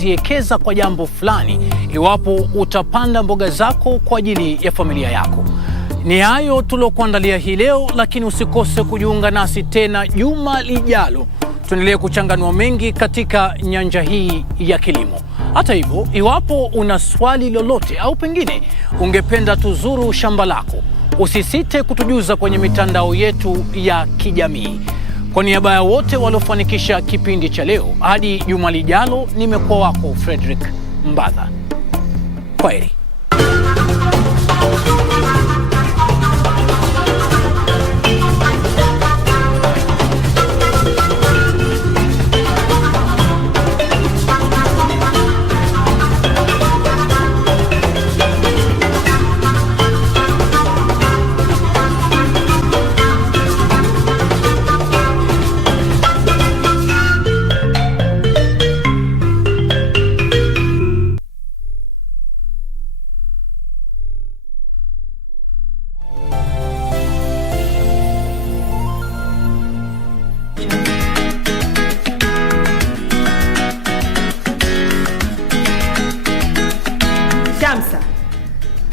ziekeza kwa jambo fulani iwapo utapanda mboga zako kwa ajili ya familia yako. Ni hayo tulokuandalia hii leo, lakini usikose kujiunga nasi tena juma lijalo. Tuendelee kuchanganua mengi katika nyanja hii ya kilimo. Hata hivyo, iwapo una swali lolote au pengine ungependa tuzuru shamba lako, usisite kutujuza kwenye mitandao yetu ya kijamii. Kwa niaba ya wote waliofanikisha kipindi cha leo, hadi juma lijalo, nimekuwa wako Frederick Mbadha. Kwaheri.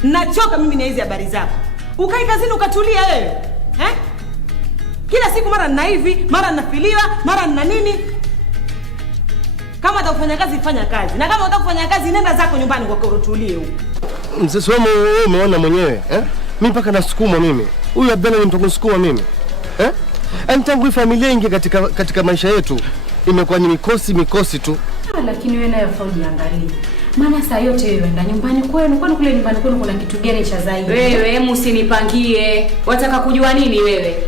Nachoka mimi na hizi habari zako. Ukai kazini ukatulia wewe. Kila siku mara nina hivi, mara ninafiliwa, mara nina nini? Kama utakufanya kazi fanya kazi. Na kama utakufanya kazi nenda zako nyumbani kwa kutulie huko. Mzee Somo wewe umeona mwenyewe, Mimi mpaka nasukuma mimi. Huyu Abdalla ni mtu kusukuma mimi. Tangu familia ingi katika maisha yetu imekuwa ni mikosi tu. Lakini wewe nayo faudi angalia. Maana saa yote wewe enda nyumbani kwenu, kwani kule nyumbani kwenu kuna kitu gani cha zaidi? Wewe msinipangie. Wataka kujua nini wewe?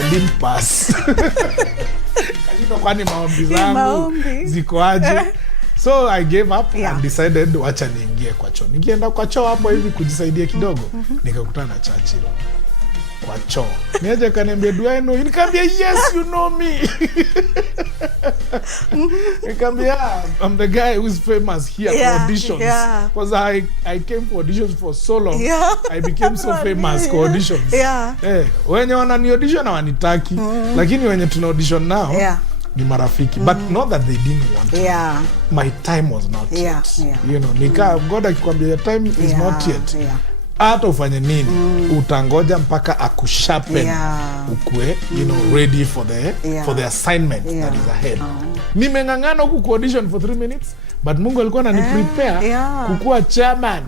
I didn't pass. Kwani maombi zangu ziko aje? So I gave up and decided wacha niingie kwa choo. Nikienda kwa choo hapo hivi kujisaidia kidogo, nikakutana na Churchill kwa choo. Niaje kaniambia, "Do I know you?" Nikamwambia, "Yes, you know me." Nikamwambia, "I'm the guy who's famous here for auditions." Because I came for auditions for so long. I became so famous for auditions. Wenye wanani audition na wanitaki, lakini wenye tuna audition now ni marafiki. But not that they didn't want to. My time was not yet. You know, God akikwambia your time is not yet. Hata ufanye nini, utangoja mpaka akushapen ukue, ready for the assignment that is ahead. Nimengangana huku ku audition for 3 minutes, but Mungu alikuwa ananiprepare kukuwa chairman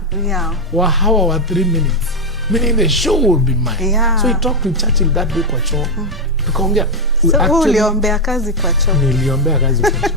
wa hawa wa 3 minutes. Meaning the show will be mine. So he talked to Churchill that day kwa choo. Tukaongea. So uliombea kazi kwa choo? Niliombea kazi kwa choo.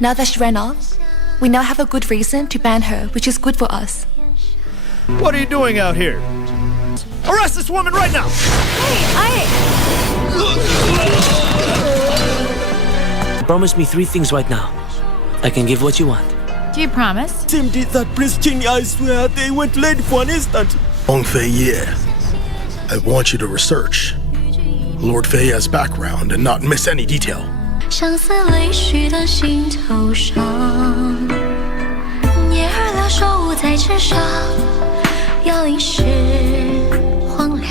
Now that she ran off, we now have a good reason to ban her, which is good for us. What are you doing out here? Arrest this woman right now! Promise me 3 things right now. I can give what you want. Do you promise? Tim did that, Prince Chingy, I swear, they went late for an instant. Long Fei Ye, I want you to research Lord Fei's background and not miss any detail. 相思泪许的心头上，叶儿了手在纸上，摇一时荒凉。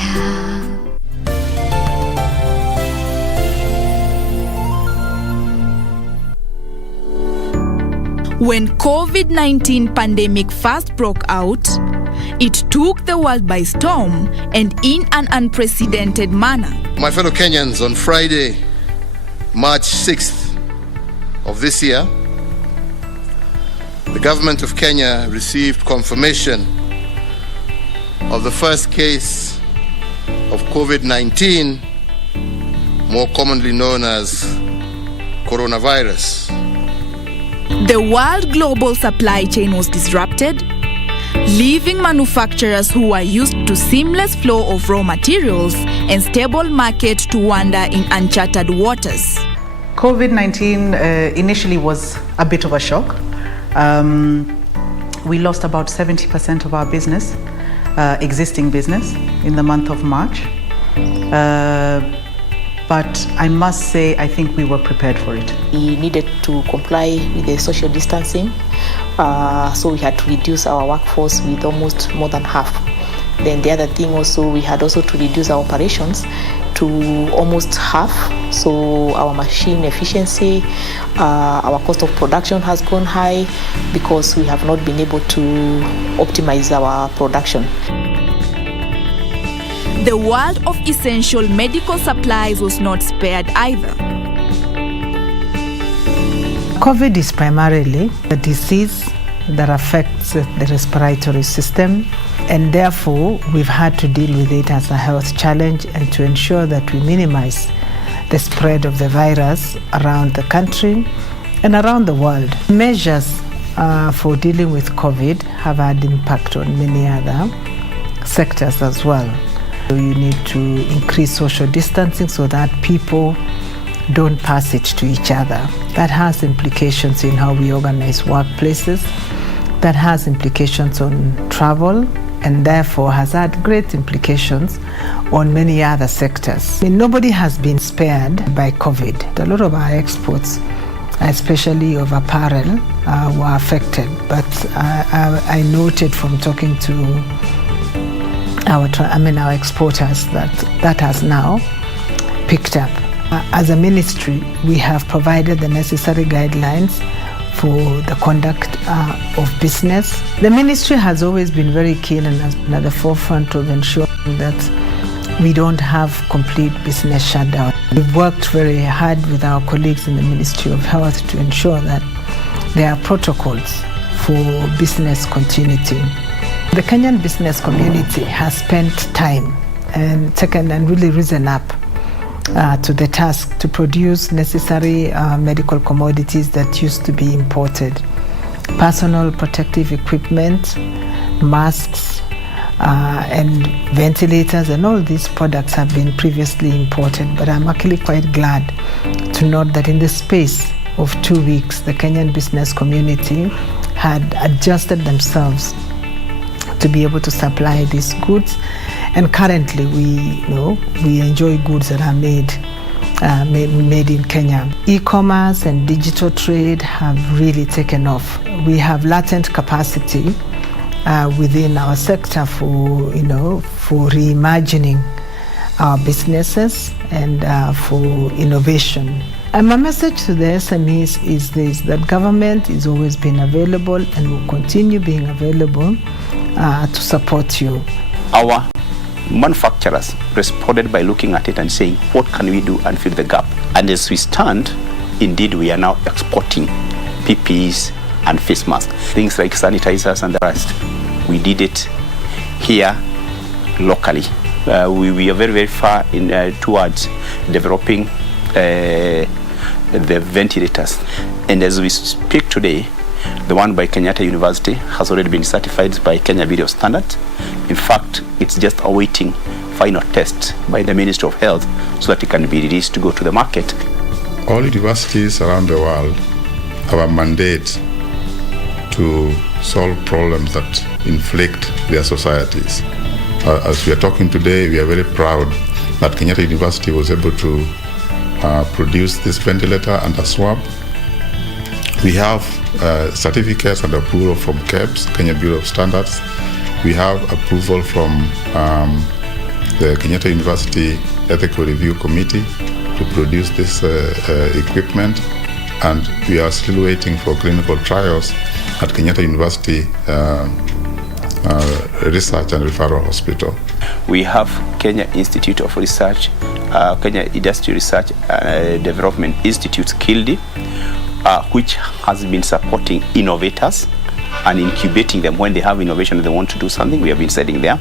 When COVID-19 pandemic first broke out, it took the world by storm and in an unprecedented manner. My fellow Kenyans, on Friday, March 6th of this year, the government of Kenya received confirmation of the first case of COVID-19, more commonly known as coronavirus. The world global supply chain was disrupted. leaving manufacturers who are used to seamless flow of raw materials and stable market to wander in uncharted waters. COVID-19 initially was a bit of a shock. We lost about 70% of our business, existing business, in the month of March. But I must say, I think we were prepared for it. We needed to comply with the social distancing, so we had to reduce our workforce with almost more than half. Then the other thing also, we had also to reduce our operations to almost half. So our machine efficiency, our cost of production has gone high because we have not been able to optimize our production. The world of essential medical supplies was not spared either. COVID is primarily a disease that affects the respiratory system, and therefore we've had to deal with it as a health challenge and to ensure that we minimize the spread of the virus around the country and around the world. Measures for dealing with COVID have had impact on many other sectors as well. You need to increase social distancing so that people don't pass it to each other. That has implications in how we organize workplaces. That has implications on travel, and therefore has had great implications on many other sectors. I mean, nobody has been spared by COVID. A lot of our exports, especially of apparel, were affected. But I noted from talking to our exporters that has now picked up. As a ministry, we have provided the necessary guidelines for the conduct of business. The ministry has always been very keen and has been at the forefront of ensuring that we don't have complete business shutdown. We've worked very hard with our colleagues in the Ministry of Health to ensure that there are protocols for business continuity. The Kenyan business community has spent time and taken and really risen up to the task to produce necessary medical commodities that used to be imported. Personal protective equipment, masks, and ventilators, and all these products have been previously imported. But I'm actually quite glad to note that in the space of 2 weeks, the Kenyan business community had adjusted themselves to be able to supply these goods, and currently we enjoy goods that are made in Kenya. E-commerce and digital trade have really taken off. We have latent capacity within our sector for reimagining our businesses and for innovation. And my message to the SMEs is this: that government is always been available and will continue being available to support you. Our manufacturers responded by looking at it and saying, what can we do and fill the gap? And as we stand, indeed we are now exporting PPEs and face masks, things like sanitizers and the rest. We did it here locally. We are very, very far towards developing the ventilators. And as we speak today, the one by Kenyatta University has already been certified by Kenya Bureau of Standards. In fact, it's just awaiting final test by the Ministry of Health so that it can be released to go to the market. All universities around the world have a mandate to solve problems that inflict their societies. As we are talking today, we are very proud that Kenyatta University was able to produce this ventilator and a swab. We have certificates and approval from KEBS, Kenya Bureau of Standards. We have approval from the Kenyatta University Ethical Review Committee to produce this equipment, and we are still waiting for clinical trials at Kenyatta University Research and Referral Hospital. We have Kenya Institute of Research, Kenya Industry Research Development Institute, KILDI, which has been supporting innovators and incubating them when they have innovation and they want to do something. We have been sitting there.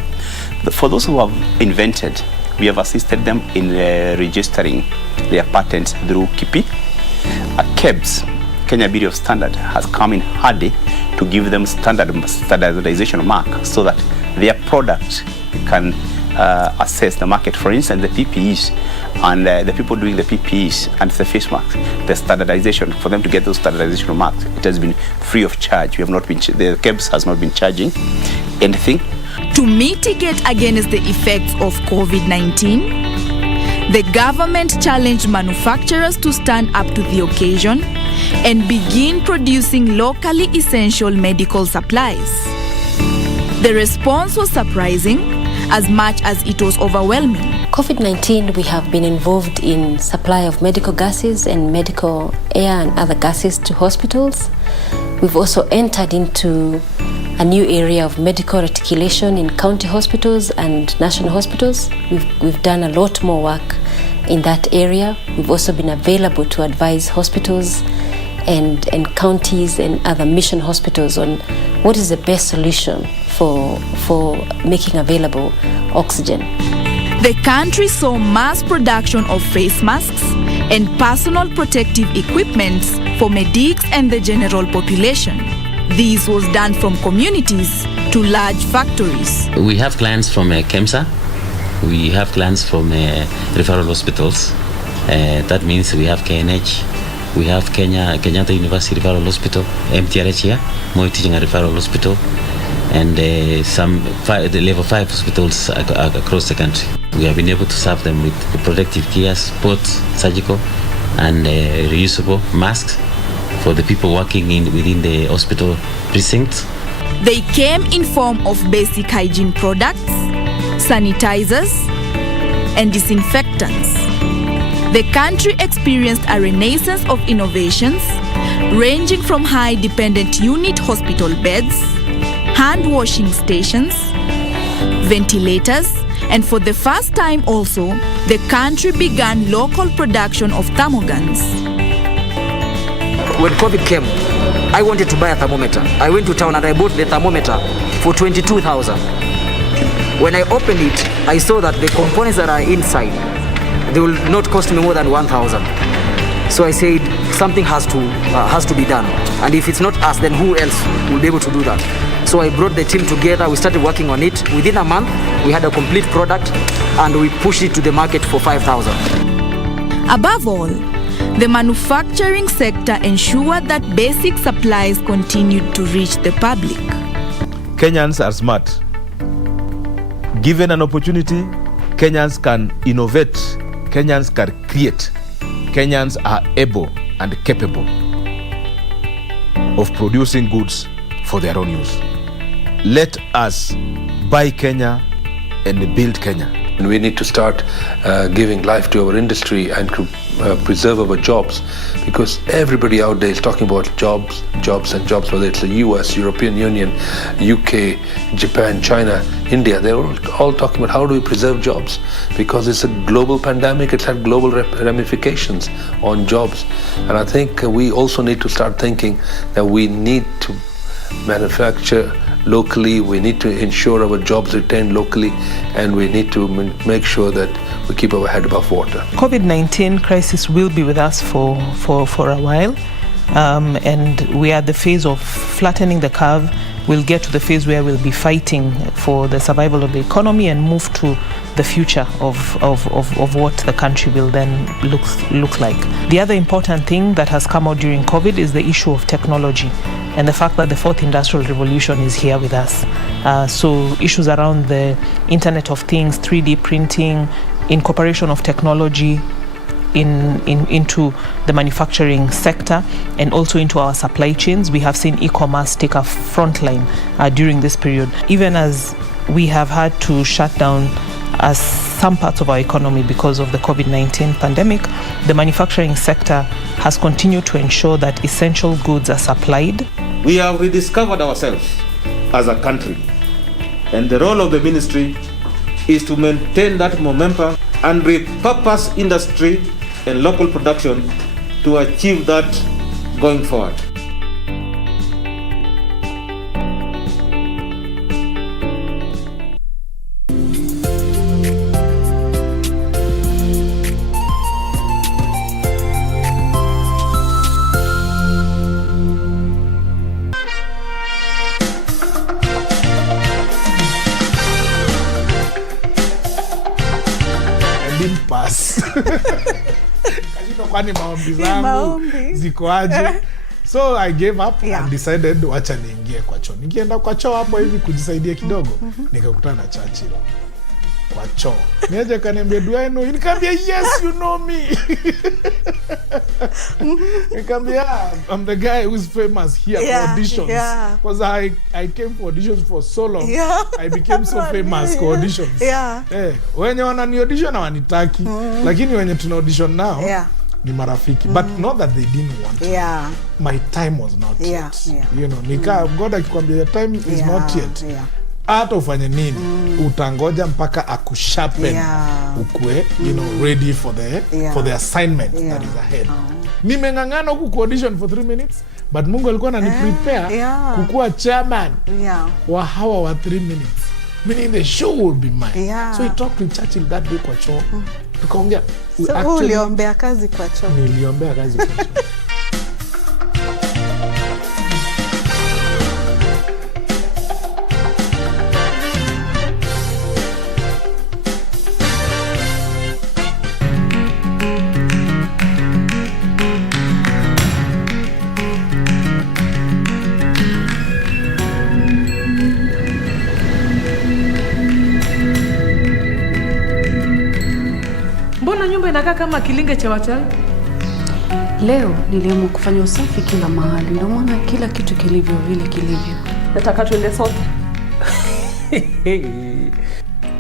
For those who have invented, we have assisted them in registering their patents through KIPI. KEBS Kenya Bureau of Standard has come in handy to give them standardization mark so that their product can assess the market. For instance, the PPEs and the people doing the PPEs and the face masks, the standardization, for them to get those standardization marks, it has been free of charge. We have not been, the KBC has not been charging anything. To mitigate against the effects of COVID-19, the government challenged manufacturers to stand up to the occasion and begin producing locally essential medical supplies. The response was surprising as much as it was overwhelming. COVID-19, we have been involved in supply of medical gases and medical air and other gases to hospitals. We've also entered into a new area of medical reticulation in county hospitals and national hospitals. We've done a lot more work in that area. We've also been available to advise hospitals and counties and other mission hospitals on what is the best solution for making available oxygen. The country saw mass production of face masks and personal protective equipment for medics and the general population. This was done from communities to large factories. We have clients from KEMSA. We have clients from referral hospitals. That means we have KNH. We have Kenyatta University Referral Hospital, MTRH here, Moi Teaching and Referral Hospital, and the level 5 hospitals across the country. We have been able to serve them with protective gears, both surgical and reusable masks for the people working within the hospital precinct. They came in form of basic hygiene products, sanitizers, and disinfectants. The country experienced a renaissance of innovations ranging from high dependent unit hospital beds, hand washing stations, ventilators, and for the first time also, the country began local production of thermoguns. When COVID came, I wanted to buy a thermometer. I went to town and I bought the thermometer for 22,000. When I opened it, I saw that the components that are inside, they will not cost me more than 1,000. So I said, something has to be done. And if it's not us, then who else will be able to do that? So I brought the team together, we started working on it. Within a month, we had a complete product and we pushed it to the market for 5,000. Above all, the manufacturing sector ensured that basic supplies continued to reach the public. Kenyans are smart. Given an opportunity, Kenyans can innovate, Kenyans can create. Kenyans are able and capable of producing goods for their own use. Let us buy Kenya and build Kenya. And we need to start giving life to our industry and to preserve our jobs, because everybody out there is talking about jobs, whether it's the US, European Union, UK, Japan, China, India. They're all talking about how do we preserve jobs, because it's a global pandemic. It's had global ramifications on jobs. And I think we also need to start thinking that we need to manufacture locally, we need to ensure our jobs retain locally, and we need to make sure that we keep our head above water. COVID-19 crisis will be with us for a while, and we are at the phase of flattening the curve. We'll get to the phase where we'll be fighting for the survival of the economy and move to the future of what the country will then look like. The other important thing that has come out during COVID is the issue of technology and the fact that the fourth industrial revolution is here with us. So issues around the Internet of Things, 3D printing, incorporation of technology into the manufacturing sector and also into our supply chains. We have seen e-commerce take a front line during this period. Even as we have had to shut down some parts of our economy because of the COVID-19 pandemic, the manufacturing sector has continued to ensure that essential goods are supplied. We have rediscovered ourselves as a country, and the role of the ministry is to maintain that momentum and repurpose industry and local production to achieve that going forward. next. Kwani maombi zangu ziko aje? So I gave up and decided wacha niingie kwa choo. Nikienda kwa choo hapo hivi kujisaidia kidogo, nikakutana na Churchill kwa choo. Niaje kaniambia, do I know you? Nikamwambia yes, you know me. Nikamwambia I'm the guy who's famous here for auditions. Because I came for auditions for so long. I became so famous for auditions. Wenye wanani audition na wanitaki, lakini wenye tuna audition now ni marafiki. But not that they didn't want it. My time was not yet. You know, God akikwambia your time is not yet. Hata ufanye nini, utangoja mpaka akushapen ukue, you know, ready for the assignment that is ahead. Nimeng'ang'ana huku ku audition for 3 minutes, but Mungu alikuwa ananiprepare kukuwa chairman wa hawa wa 3 minutes. Meaning the show will be mine. So he talked to Churchill that day kwa choo. Tukaongea. So uliombea kazi kwa choo? Niliombea kazi kwa choo. Inakaa kama kilinge cha wachawi. Leo niliamua kufanya usafi kila mahali, ndio maana kila kitu kilivyo vile kilivyo. Nataka tuende sote.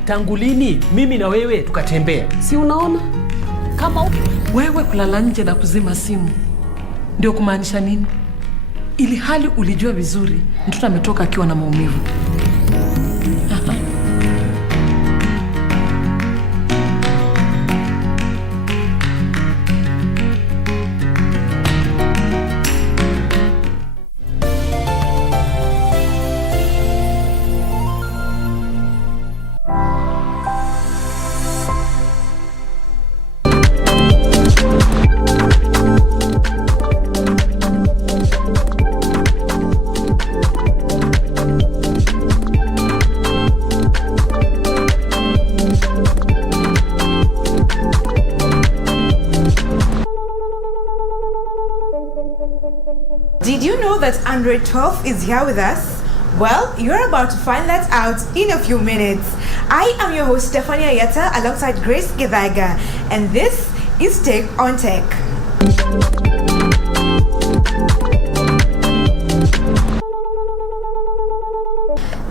Tangu lini mimi na wewe tukatembea? Si unaona? Kama wewe kulala nje na kuzima simu ndio kumaanisha nini? Ili hali ulijua vizuri mtoto ametoka akiwa na maumivu. Did you know that Android 12 is here with us? Well, you're about to find that out in a few minutes. I am your host, Stephanie Ayeta, alongside Grace Githaiga, and this is Take on Tech.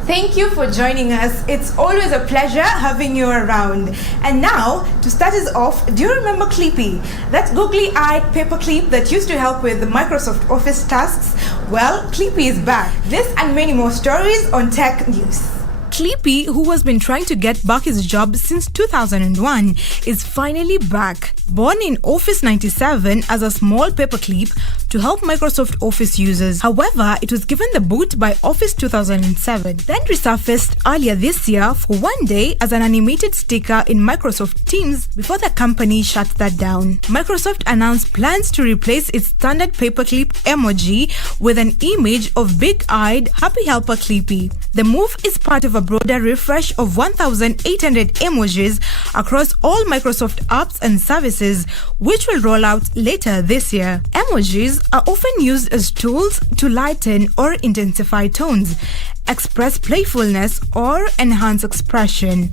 Thank you for joining us. It's always a pleasure having you around. And now, to start us off, do you remember Clippy? That googly-eyed paperclip that used to help with the Microsoft Office tasks? Well, Clippy is back. This and many more stories on Tech News. Clippy, who has been trying to get back his job since 2001, is finally back. Born in Office 97 as a small paperclip to help Microsoft Office users. However, it was given the boot by Office 2007, then resurfaced earlier this year for one day as an animated sticker in Microsoft Teams before the company shut that down. Microsoft announced plans to replace its standard paperclip emoji with an image of big-eyed Happy Helper Clippy. The move is part of a broader refresh of 1,800 emojis across all Microsoft apps and services, which will roll out later this year. Emojis are often used as tools to lighten or intensify tones, express playfulness, or enhance expression.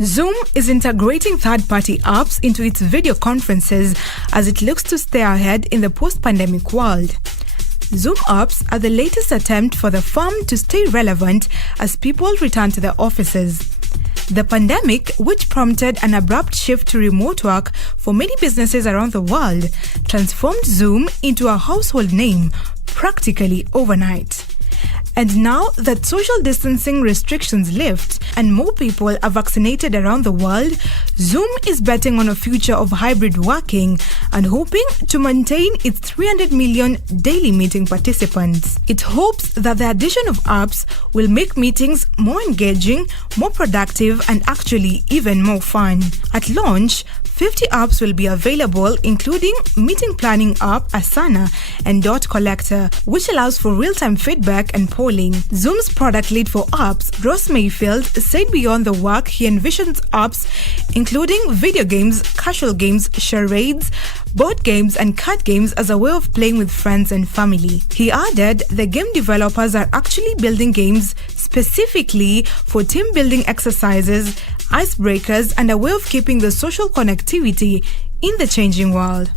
Zoom is integrating third-party apps into its video conferences as it looks to stay ahead in the post-pandemic world. Zoom apps are the latest attempt for the firm to stay relevant as people return to their offices. The pandemic, which prompted an abrupt shift to remote work for many businesses around the world, transformed Zoom into a household name practically overnight. And now that social distancing restrictions lift and more people are vaccinated around the world, Zoom is betting on a future of hybrid working and hoping to maintain its 300 million daily meeting participants. It hopes that the addition of apps will make meetings more engaging, more productive, and actually even more fun. At launch, 50 apps will be available, including meeting planning app Asana and Dot Collector, which allows for real-time feedback and polling. Zoom's product lead for apps, Ross Mayfield, said beyond the work he envisions apps including video games, casual games, charades, board games and card games as a way of playing with friends and family. He added the game developers are actually building games specifically for team building exercises, icebreakers, and a way of keeping the social connectivity in the changing world.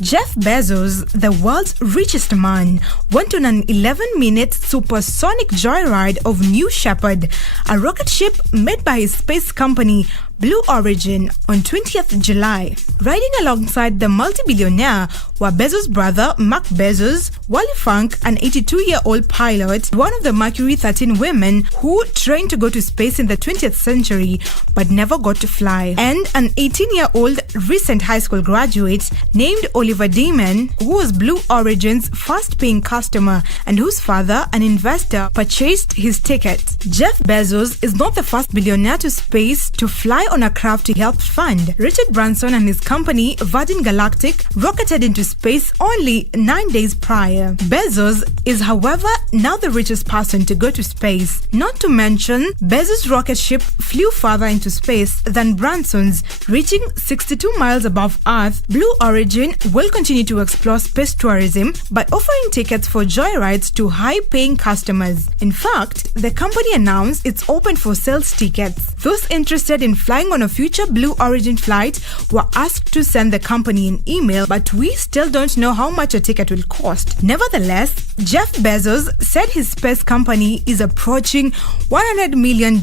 Jeff Bezos, the world's richest man, went on an 11-minute supersonic joyride of New Shepard, a rocket ship made by his space company Blue Origin, on 20th July. Riding alongside the multi-billionaire were Bezos' brother Mark Bezos, Wally Funk, an 82-year-old pilot, one of the Mercury 13 women who trained to go to space in the 20th century but never got to fly, and an 18-year-old recent high school graduate named Oliver Damon, who was Blue Origin's first-paying customer and whose father, an investor, purchased his ticket. Jeff Bezos is not the first billionaire to space to fly on a craft he helped fund. Richard Branson and his company Virgin Galactic rocketed into space only 9 days prior. Bezos is, however, now the richest person to go to space. Not to mention, Bezos' rocket ship flew farther into space than Branson's, reaching 62 miles above Earth. Blue Origin will continue to explore space tourism by offering tickets for joyrides to high-paying customers. In fact, the company announced it's open for sales tickets. Those interested in flying on a future Blue Origin flight were asked to send the company an email, but we still don't know how much a ticket will cost. Nevertheless, Jeff Bezos said his space company is approaching $100 million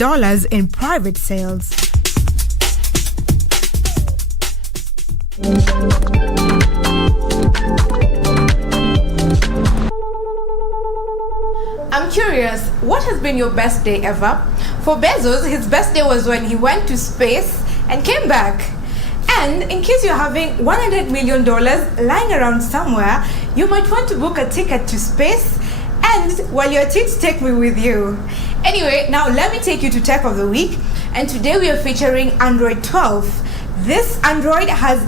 in private sales. I'm curious, what has been your best day ever? For Bezos, his best day was when he went to space and came back. And in case you're having $100 million lying around somewhere, you might want to book a ticket to space, and while you're at it, take me with you. Anyway, now let me take you to Tech of the Week, and today we are featuring Android 12. This Android has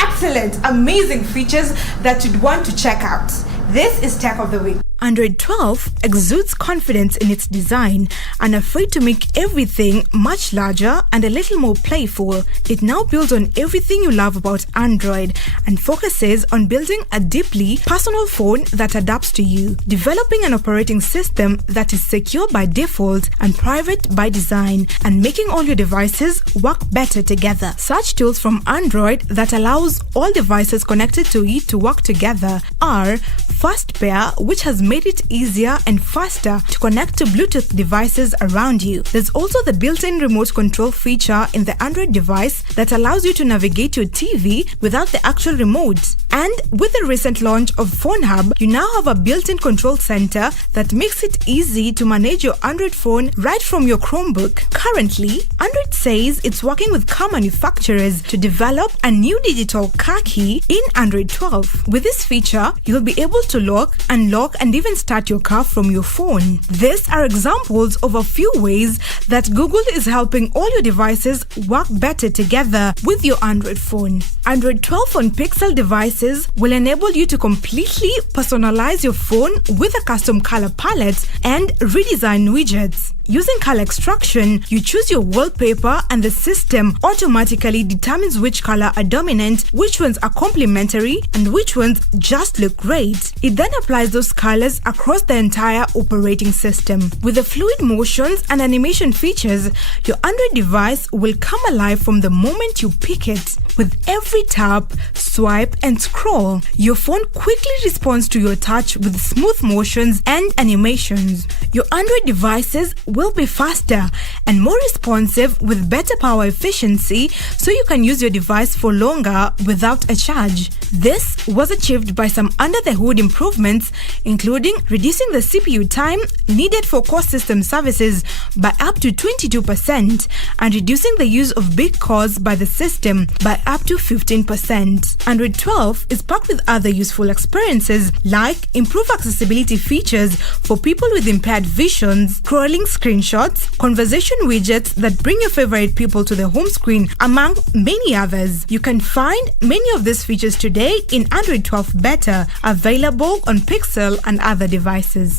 excellent, amazing features that you'd want to check out. This is Tech of the Week. Android 12 exudes confidence in its design and afraid to make everything much larger and a little more playful. It now builds on everything you love about Android and focuses on building a deeply personal phone that adapts to you, developing an operating system that is secure by default and private by design, and making all your devices work better together. Such tools from Android that allows all devices connected to it to work together are Fast Pair, which has made it easier and faster to connect to Bluetooth devices around you. There's also the built-in remote control feature in the Android device that allows you to navigate your TV without the actual remote. And with the recent launch of Phone Hub, you now have a built-in control center that makes it easy to manage your Android phone right from your Chromebook. Currently, Android says it's working with car manufacturers to develop a new digital car key in Android 12. With this feature, you'll be able to lock, unlock, and even start your car from your phone. These are examples of a few ways that Google is helping all your devices work better together with your Android phone. Android 12 on Pixel devices will enable you to completely personalize your phone with a custom color palette and redesign widgets. Using color extraction, you choose your wallpaper and the system automatically determines which color are dominant, which ones are complementary, and which ones just look great. It then applies those colors across the entire operating system. With the fluid motions and animation features, your Android device will come alive from the moment you pick it. With every tap, swipe, and scroll, your phone quickly responds to your touch with smooth motions and animations. Your Android devices will be faster and more responsive with better power efficiency, so you can use your device for longer without a charge. This was achieved by some under-the-hood improvements, including reducing the CPU time needed for core system services by up to 22% and reducing the use of big cores by the system by up to 15%. Android 12 is packed with other useful experiences like improved accessibility features for people with impaired visions, scrolling screen screenshots, conversation widgets that bring your favorite people to the home screen, among many others. You can find many of these features today in Android 12 Beta, available on Pixel and other devices.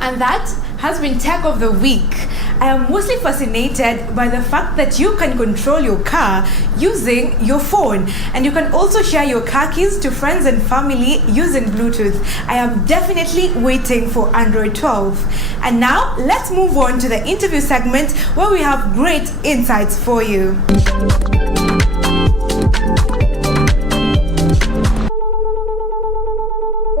And that has been Tech of the Week. I am mostly fascinated by the fact that you can control your car using your phone, and you can also share your car keys to friends and family using Bluetooth. I am definitely waiting for Android 12. And now let's move on to the interview segment where we have great insights for you.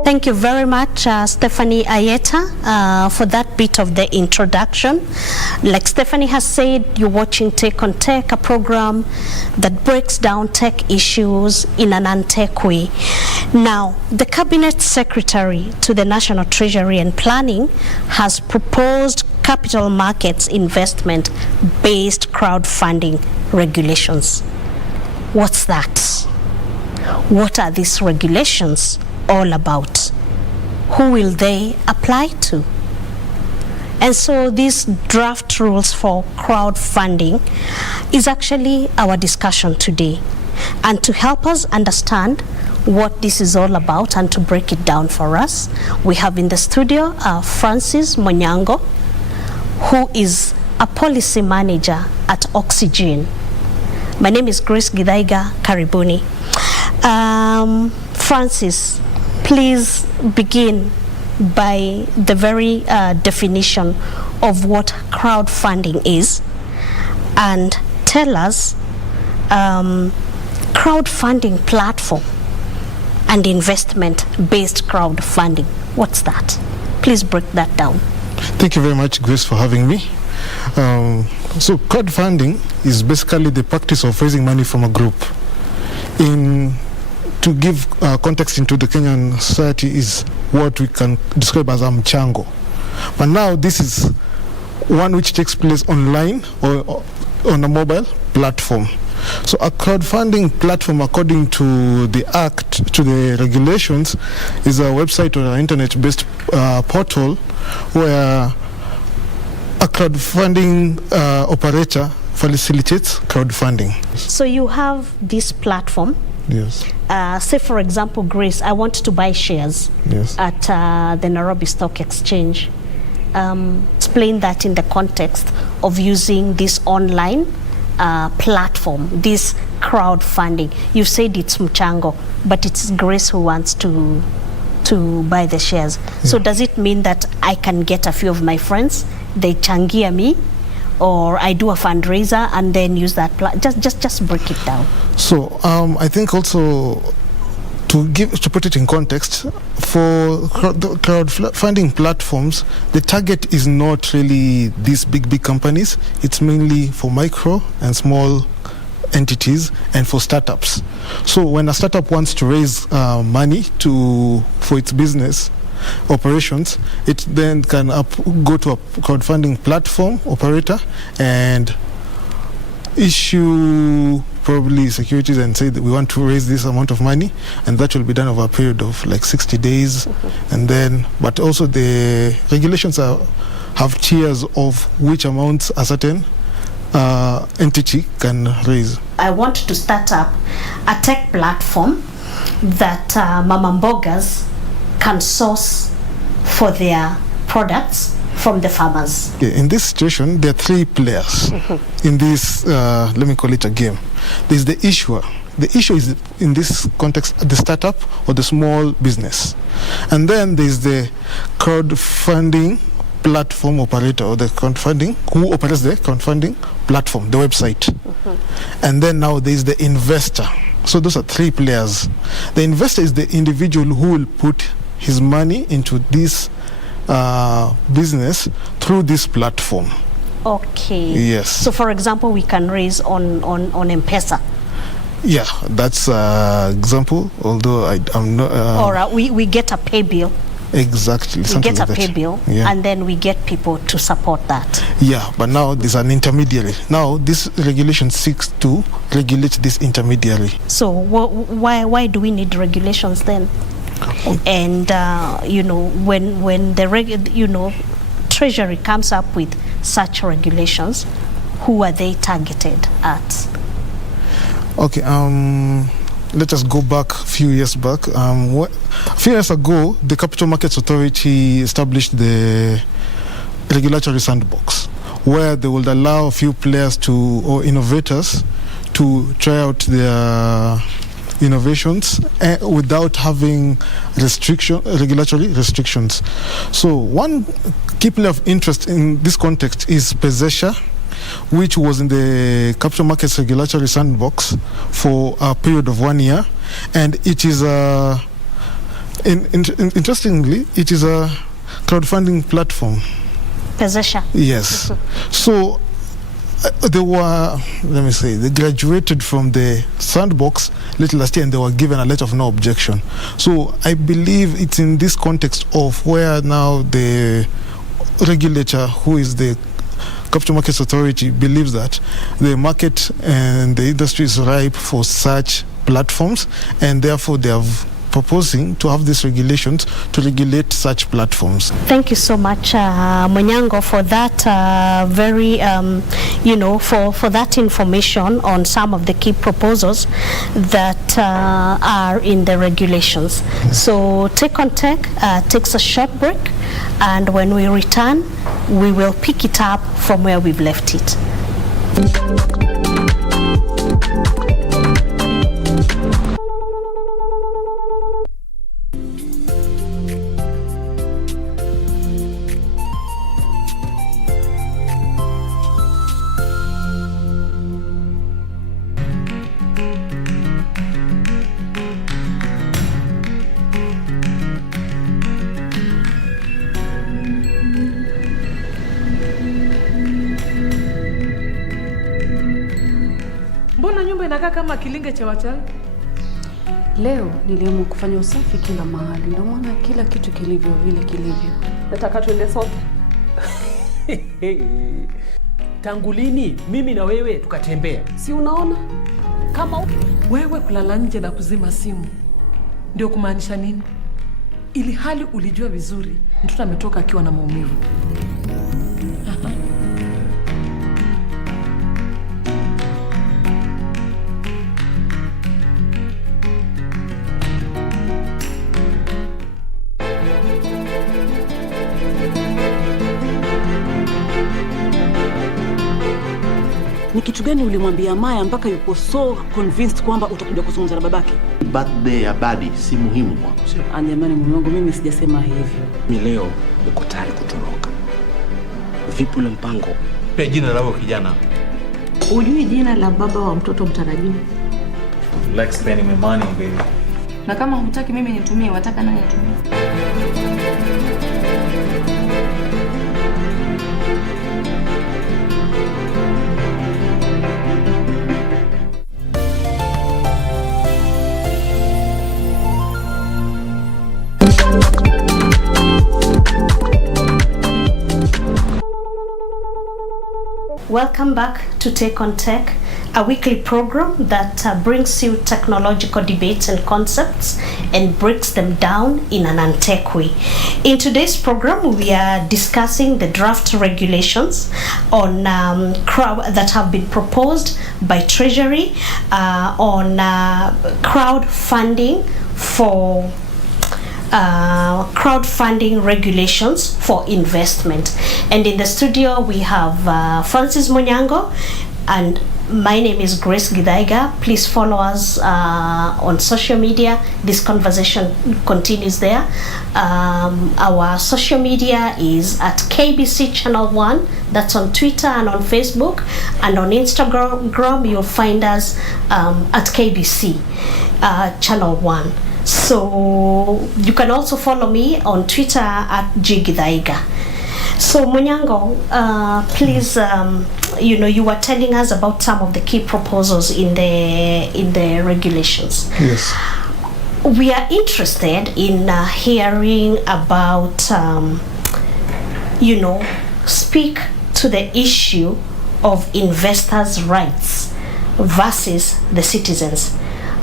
Thank you very much, Stephanie Ayeta, for that bit of the introduction. Like Stephanie has said, you're watching Take on Tech, a program that breaks down tech issues in an untech way. Now, the Cabinet Secretary to the National Treasury and Planning has proposed capital markets investment-based crowdfunding regulations. What's that? What are these regulations all about? Who will they apply to? And so these draft rules for crowdfunding is actually our discussion today. And to help us understand what this is all about and to break it down for us, we have in the studio Francis Monyango, who is a policy manager at Oxygen. My name is Grace Gidaiga Karibuni. Francis, please begin by the very definition of what crowdfunding is, and tell us crowdfunding platform and investment-based crowdfunding. What's that? Please break that down. Thank you very much, Grace, for having me. So crowdfunding is basically the practice of raising money from a group. To give context into the Kenyan society is what we can describe as a mchango. But now this is one which takes place online or on a mobile platform. So a crowdfunding platform, according to the Act, to the regulations, is a website or an internet-based portal where a crowdfunding operator facilitates crowdfunding. So you have this platform. Yes. Say, for example, Grace, I want to buy shares at the Nairobi Stock Exchange. Explain that in the context of using this online platform, this crowdfunding. You said it's mchango, but it's Grace who wants to buy the shares. Yeah. So does it mean that I can get a few of my friends, they changia me, or I do a fundraiser and then use that just break it down? So I think also to put it in context, for crowdfunding platforms, the target is not really these big companies. It's mainly for micro and small entities and for startups. So when a startup wants to raise money for its business operations, it then can go to a crowdfunding platform operator and issue probably securities and say that we want to raise this amount of money, and that will be done over a period of like 60 days. And then, but also the regulations have tiers of which amounts a certain entity can raise. I want to start up a tech platform that Mama Mbogas can source for their products from the farmers. In this situation, there are three players in this, let me call it a game. There's the issuer. The issue is, in this context, the startup or the small business. And then there's the crowdfunding platform operator, or the crowdfunding, who operates the crowdfunding platform, the website. And then now there's the investor. So those are three players. The investor is the individual who will put his money into this business through this platform. Okay. Yes. So for example, we can raise on M-Pesa. Yeah, that's an example, although I'm not... or we get a pay bill Exactly. We get a like pay that. bill, Yeah. and then we get people to support that. Yeah, but now there's an intermediary. Now this regulation seeks to regulate this intermediary. So why do we need regulations then? And when the Treasury comes up with such regulations, who are they targeted at? Okay, let us go back a few years back. A few years ago, the Capital Markets Authority established the regulatory sandbox, where they would allow a few players or innovators to try out their innovations without having regulatory restrictions. So one key player of interest in this context is Pezesha, which was in the Capital Markets Regulatory Sandbox for a period of 1 year. And it is interestingly, it is a crowdfunding platform. Pezesha. Yes. So they graduated from the sandbox little last year, and they were given a letter of no objection. So I believe it's in this context of where now the regulator, who is the Capital Markets Authority, believes that the market and the industry is ripe for such platforms, and therefore they are proposing to have these regulations to regulate such platforms. Thank you so much, Munyango, for that for that information on some of the key proposals that are in the regulations. So Take on Tech takes a short break, and when we return, we will pick it up from where we've left it. Mbona nyumba inakaa kama kilinge cha wachawi? Leo niliamua kufanya usafi kila mahali, ndio maana kila kitu kilivyo vile kilivyo. Nataka tuende sote. Tangu lini mimi na wewe tukatembea? Si unaona? Kama wewe kulala nje na kuzima simu ndio kumaanisha nini? Ili hali ulijua vizuri mtoto ametoka akiwa na maumivu. Ni kitu gani ulimwambia Maya mpaka yuko so convinced kwamba utakuja kuzungumza na babake? Birthday ya Badi si muhimu kwako, sio? Jamani mume wangu, mimi sijasema hivyo. Mimi leo uko tayari kutoroka. Vipi ule mpango? Pe jina lao kijana. Ujui jina la baba wa mtoto mtarajiwa? Like spending my money, baby. Na kama hutaki mimi nitumie, wataka nani atumie? Welcome back to Take on Tech, a weekly program that brings you technological debates and concepts and breaks them down in an untech way. In today's program, we are discussing the draft regulations on that have been proposed by Treasury on crowdfunding for crowdfunding regulations for investment. And in the studio we have Francis Munyango, and my name is Grace Gidaiga. Please follow us on social media. This conversation continues there. Our social media is at KBC Channel 1. That's on Twitter and on Facebook. And on Instagram, you'll find us at KBC Channel 1. So you can also follow me on Twitter at Gidaiga. So Munyango, please, you were telling us about some of the key proposals in the regulations. Yes. we are interested in hearing about, speak to the issue of investors' rights versus the citizens.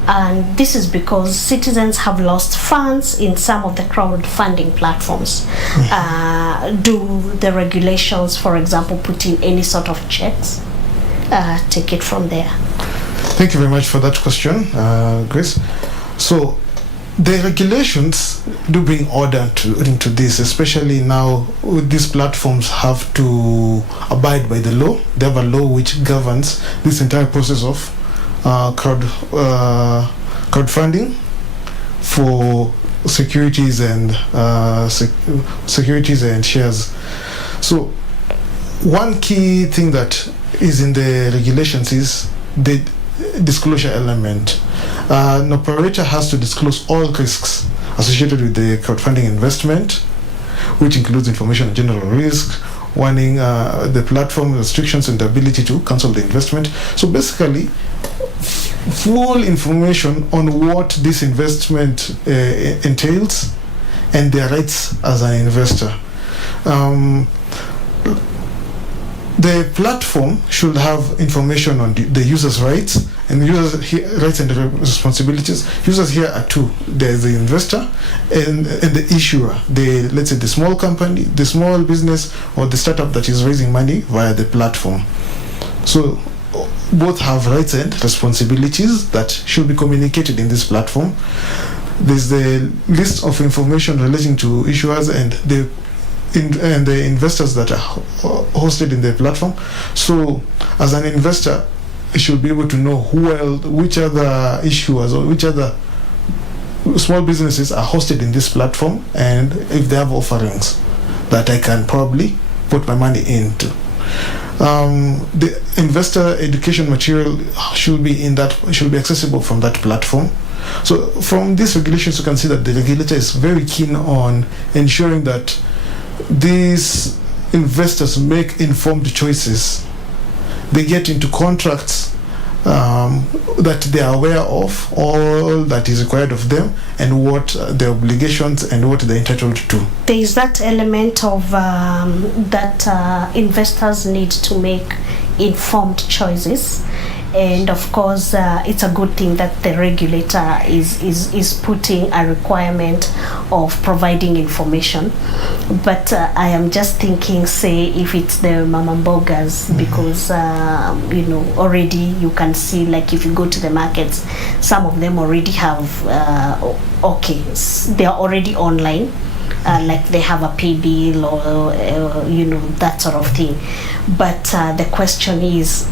And this is because citizens have lost funds in some of the crowdfunding platforms. Do the regulations, for example, put in any sort of checks? Take it from there. Thank you very much for that question, Grace. So the regulations do bring order into this, especially now these platforms have to abide by the law. They have a law which governs this entire process of crowdfunding for securities and securities and shares. So one key thing that is in the regulations is the disclosure element. An operator has to disclose all risks associated with the crowdfunding investment, which includes information on general risk, warning the platform restrictions and the ability to cancel the investment. So basically, full information on what this investment entails and their rights as an investor. The platform should have information on the user's rights and users' rights and responsibilities. Users here are two. There's the investor and the issuer. Let's say the small company, the small business, or the startup that is raising money via the platform. So both have rights and responsibilities that should be communicated in this platform. There's the list of information relating to issuers and the investors that are hosted in the platform. So as an investor, you should be able to know which other issuers or which other small businesses are hosted in this platform, and if they have offerings that I can probably put my money into. The investor education material should be accessible from that platform. So from these regulations, you can see that the regulator is very keen on ensuring that these investors make informed choices. They get into contracts that they are aware of, all that is required of them, and what their obligations and what they're entitled to. There is that element of that investors need to make informed choices. And of course, it's a good thing that the regulator is putting a requirement of providing information. But I am just thinking, say, if it's the mama mbogas, because already you can see, like if you go to the markets, some of them already have they are already online. Like they have a pay bill or that sort of thing. But the question is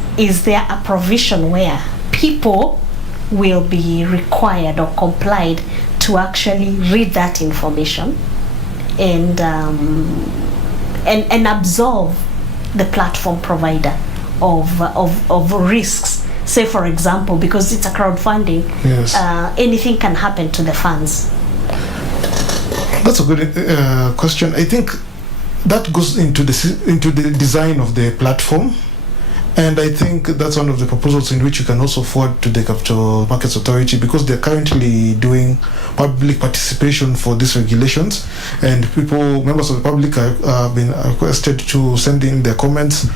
there a provision where people will be required or complied to actually read that information and absolve the platform provider of risks? Say, for example, because it's a crowdfunding, yes, anything can happen to the funds. That's a good question. I think that goes into the design of the platform, and I think that's one of the proposals in which you can also forward to the Capital Markets Authority, because they're currently doing public participation for these regulations, and members of the public have been requested to send in their comments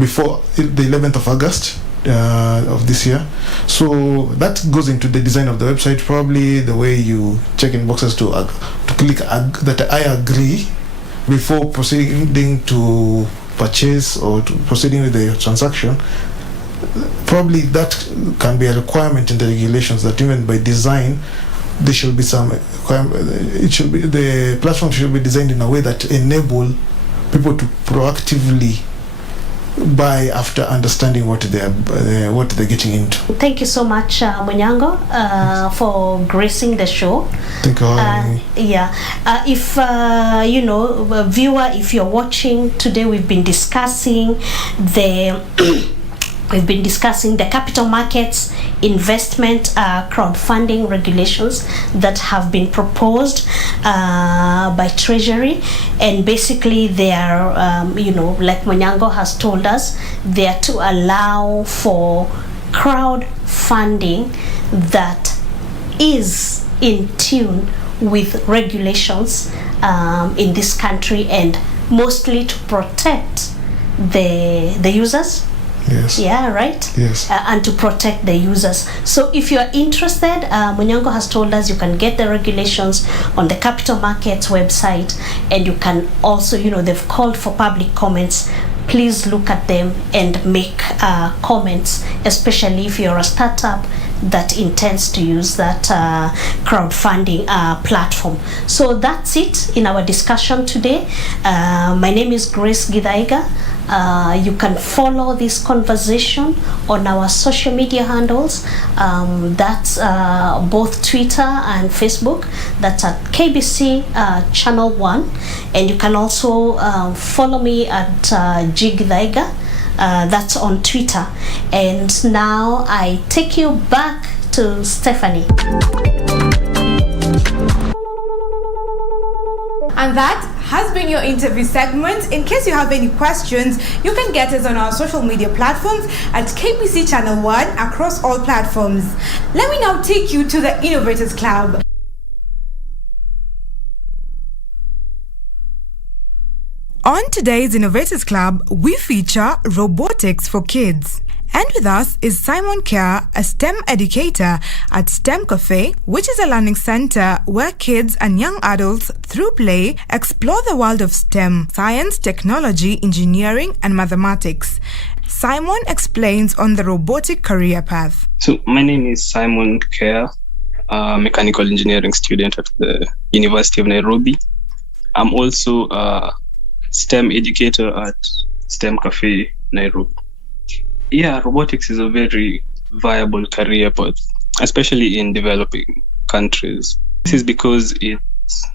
before the 11th of August of this year. So that goes into the design of the website, probably the way you check in boxes to click that I agree before proceeding to purchase or to proceeding with the transaction. Probably that can be a requirement in the regulations, that even by design there should be some the platform should be designed in a way that enable people to proactively buy after understanding what they're getting into. Thank you so much, Munyango, for gracing the show. Thank you for having me. Yeah. If viewer, if you're watching today, we've been discussing the capital markets investment crowdfunding regulations that have been proposed by Treasury, and basically they are, like Munyango has told us, they are to allow for crowdfunding that is in tune with regulations in this country, and mostly to protect the users. Yes. Yeah, right? Yes. And to protect the users. So if you are interested, Munyango has told us you can get the regulations on the capital markets website, and you can also, they've called for public comments. Please look at them and make comments, especially if you're a startup that intends to use that crowdfunding platform. So that's it in our discussion today. My name is Grace Githaiga. You can follow this conversation on our social media handles. That's both Twitter and Facebook. That's at KBC Channel 1. And you can also follow me at G Githaiga. That's on Twitter. And now I take you back to Stephanie. And that has been your interview segment. In case you have any questions, you can get us on our social media platforms at KBC Channel 1 across all platforms. Let me now take you to the Innovators Club. On today's Innovators Club, we feature robotics for kids. And with us is Simon Kerr, a STEM educator at STEM Cafe, which is a learning center where kids and young adults, through play, explore the world of STEM, science, technology, engineering, and mathematics. Simon explains on the robotic career path. So my name is Simon Kerr, a mechanical engineering student at the University of Nairobi. I'm also a STEM educator at STEM Cafe, Nairobi. Yeah, robotics is a very viable career path, especially in developing countries. This is because it's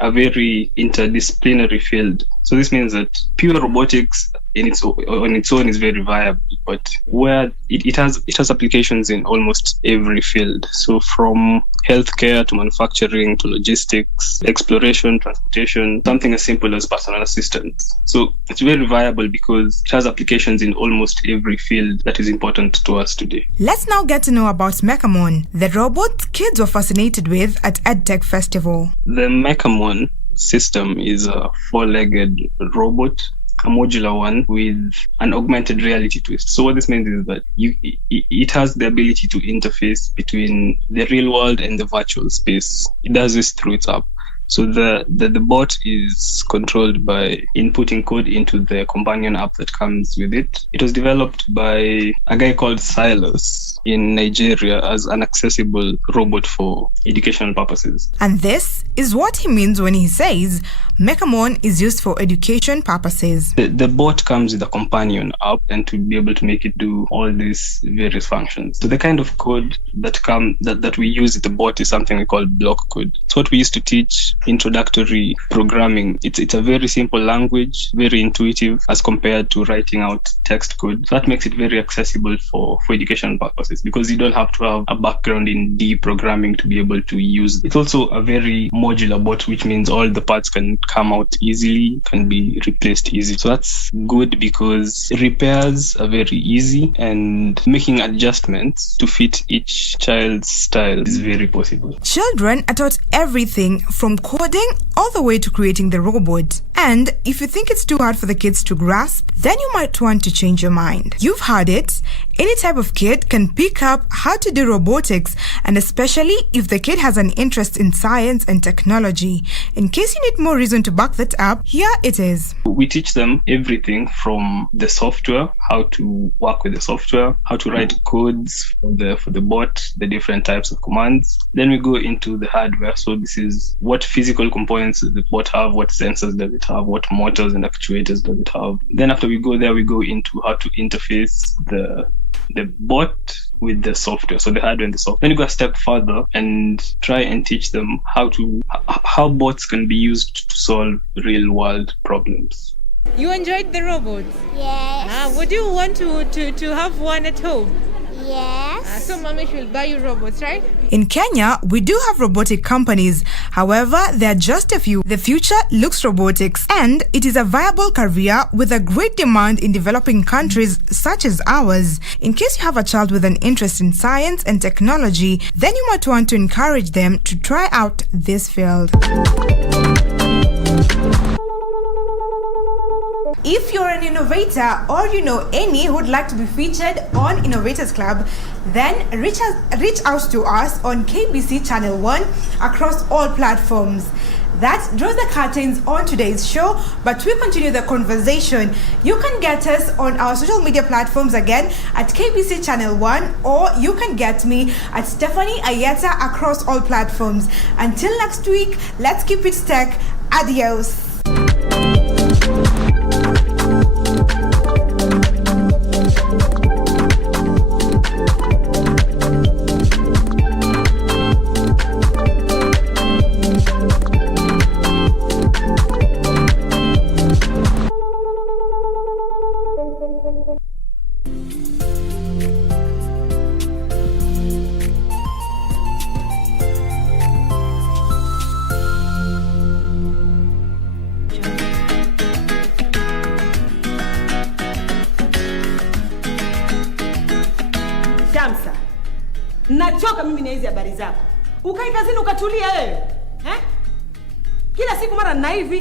a very interdisciplinary field. So this means that pure robotics on its own is very viable, but where it has applications in almost every field. So from healthcare to manufacturing to logistics, exploration, transportation, something as simple as personal assistance. So it's very viable because it has applications in almost every field that is important to us today. Let's now get to know about Mechamon, the robot kids were fascinated with at EdTech Festival. The Mechamon system is a four-legged robot, a modular one with an augmented reality twist. So what this means is that it has the ability to interface between the real world and the virtual space. It does this through its app. So the bot is controlled by inputting code into the companion app that comes with it. It was developed by a guy called Silas in Nigeria as an accessible robot for educational purposes. And this is what he means when he says Mechamon is used for education purposes. The bot comes with a companion app and to be able to make it do all these various functions. So the kind of code that we use with the bot is something we call block code. It's what we used to teach introductory programming. It's a very simple language, very intuitive as compared to writing out text code. So that makes it very accessible for educational purposes because you don't have to have a background in deprogramming to be able to use it. It's also a very modular bot, which means all the parts can come out easily, can be replaced easily. So that's good because repairs are very easy and making adjustments to fit each child's style is very possible. Children are taught everything from coding all the way to creating the robot. And if you think it's too hard for the kids to grasp, then you might want to change your mind. You've heard it. Any type of kid can pick up how to do robotics, and especially if the kid has an interest in science and technology. In case you need more reason to back that up, here it is. We teach them everything from the software, how to work with the software, how to write codes for the bot, the different types of commands. Then we go into the hardware. So this is what physical components does the bot have, what sensors does it have, what motors and actuators does it have. Then after we go there, we go into how to interface the bot with the software, so the hardware and the software. Then you go a step further and try and teach them how bots can be used to solve real world problems. You enjoyed the robots? Yes. Would you want to have one at home? Yes. So mommy should buy you robots, right? In Kenya, we do have robotic companies. However, there are just a few. The future looks robotics, and it is a viable career with a great demand in developing countries such as ours. In case you have a child with an interest in science and technology, then you might want to encourage them to try out this field. If you're an innovator or you know any who would like to be featured on Innovators Club, then reach out to us on KBC Channel 1 across all platforms. That draws the curtains on today's show, but we continue the conversation. You can get us on our social media platforms again at KBC Channel 1, or you can get me at Stephanie Ayeta across all platforms. Until next week, let's keep it tech. Adios. Shamsa, nachoka mimi na hizi habari zako. Ukai kazini ukatulia wewe. Kila siku mara na hivi